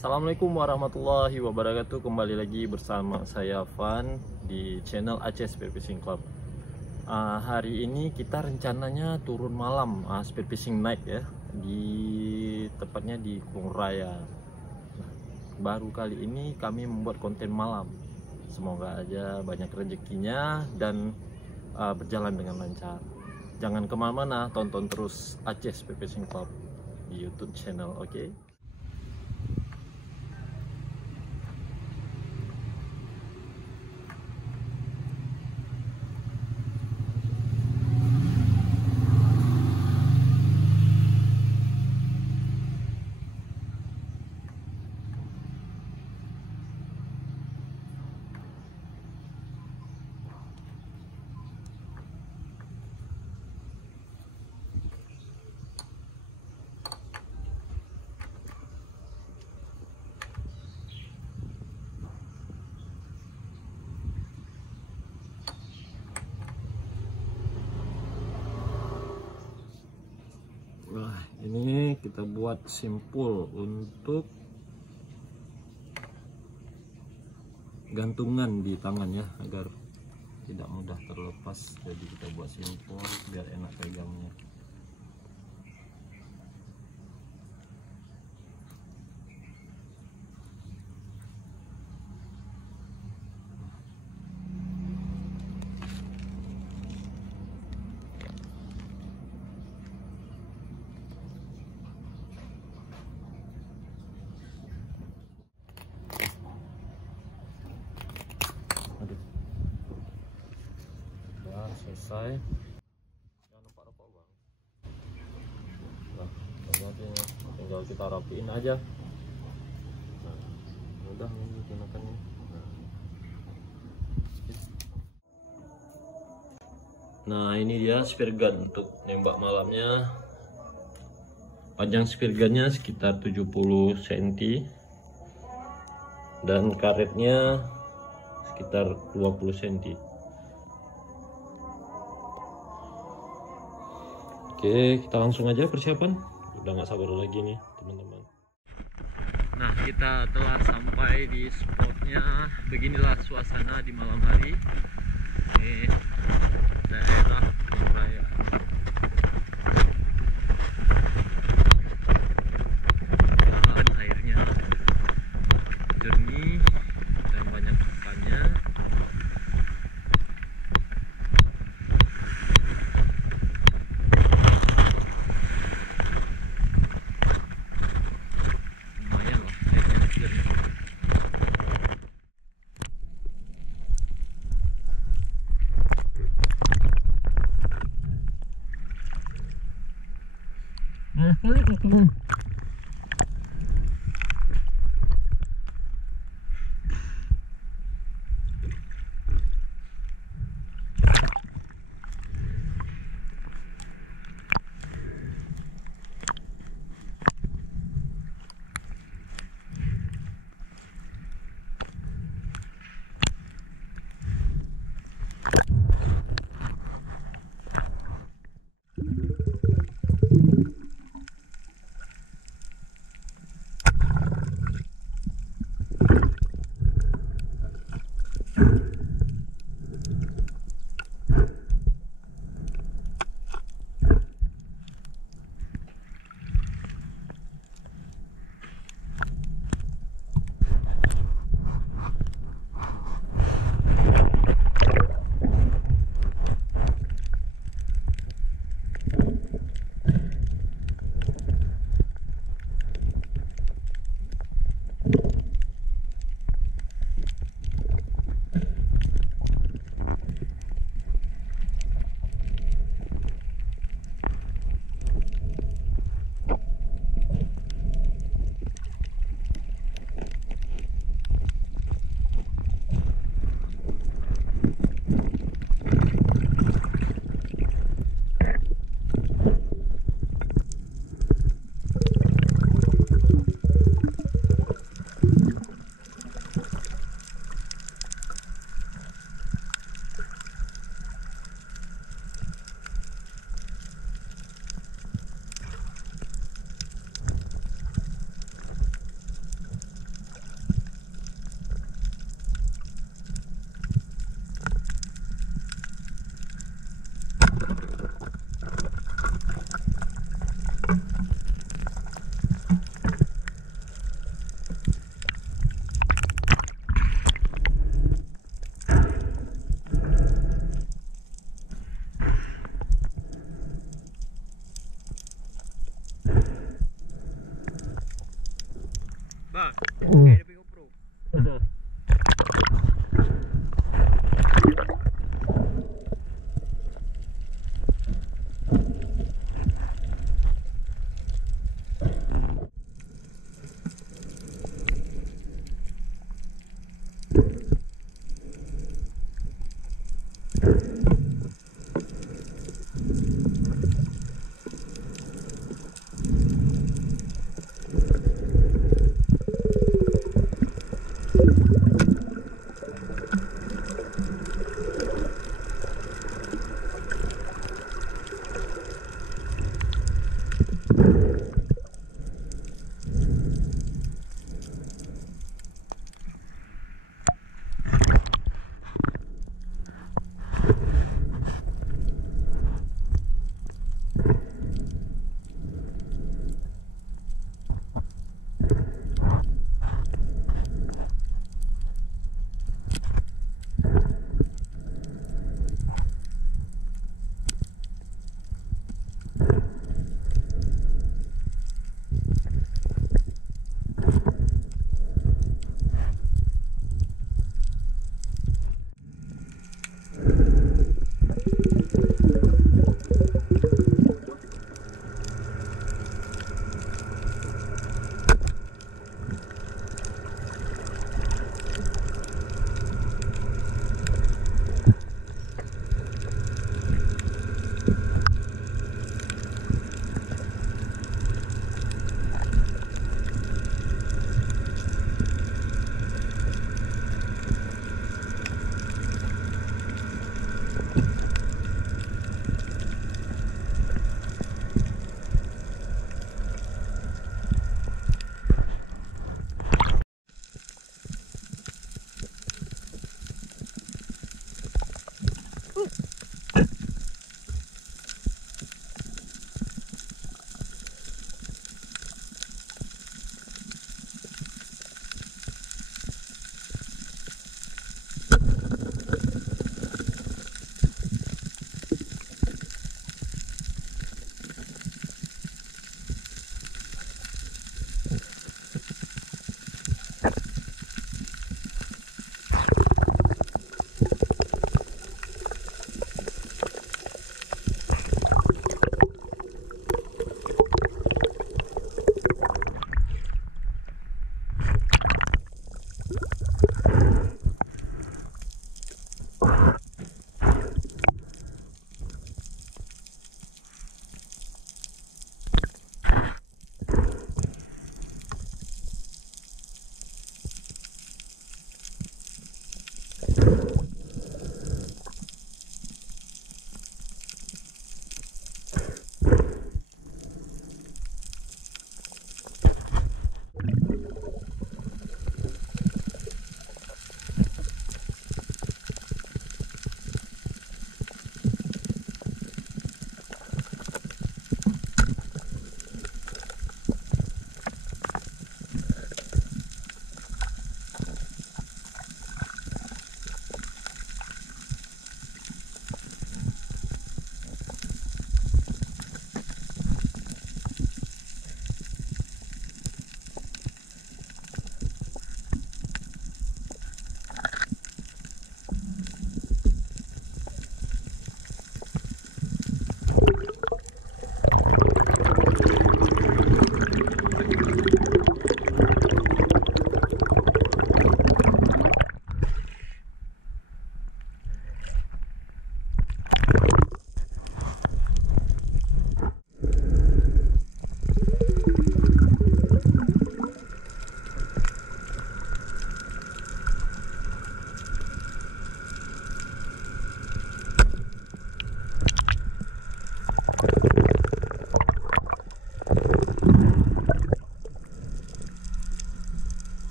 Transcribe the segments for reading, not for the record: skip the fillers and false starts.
Assalamualaikum warahmatullahi wabarakatuh. Kembali lagi bersama saya Van di channel Aceh Spear Fishing Club. Hari ini kita rencananya turun malam, spear fishing night ya, tepatnya di Kung Raya. Baru kali ini kami membuat konten malam. Semoga aja banyak rezekinya dan berjalan dengan lancar. Jangan kemana-mana, tonton terus Aceh Spear Fishing Club di YouTube channel, oke? Wah, ini kita buat simpul untuk gantungan di tangan ya, agar tidak mudah terlepas. Jadi kita buat simpul biar enak pegangnya. Selesai. Jangan lupa rokok bang. Nah, bagiannya tinggal kita rapiin aja. Nah, mudah menggunakannya. Nah, ini dia spear gun untuk nembak malamnya. Panjang spear gunnya sekitar 70 cm dan karetnya sekitar 20 cm. Oke, kita langsung aja persiapan. Udah nggak sabar lagi nih teman-teman. Nah, kita telah sampai di spotnya. Beginilah suasana di malam hari. Ini daerah Kung Raya. Dan airnya jernih dan banyak ikannya. Kayak di GoPro.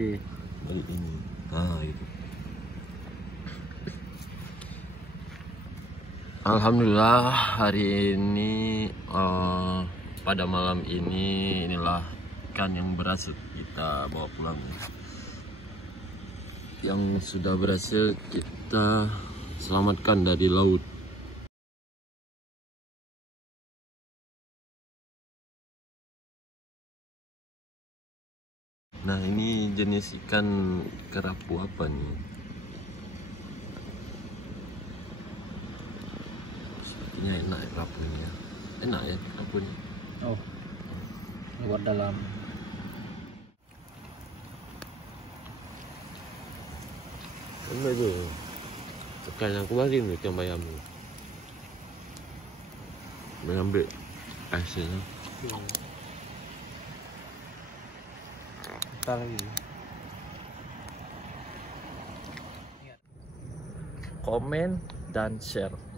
Balik ini. Nah, itu. Alhamdulillah hari ini pada malam ini, inilah ikan yang berhasil kita bawa pulang. Yang sudah berhasil kita selamatkan dari laut. Nah, ini jenis ikan kerapu apa nih? Sepertinya enak ya kerapunya. Enak ya kerapunya. Oh, luar dalam. Enak tuh. Sekarang aku balik nih ikan bayam. Mengambil airnya. Bentar lagi. Komen dan share.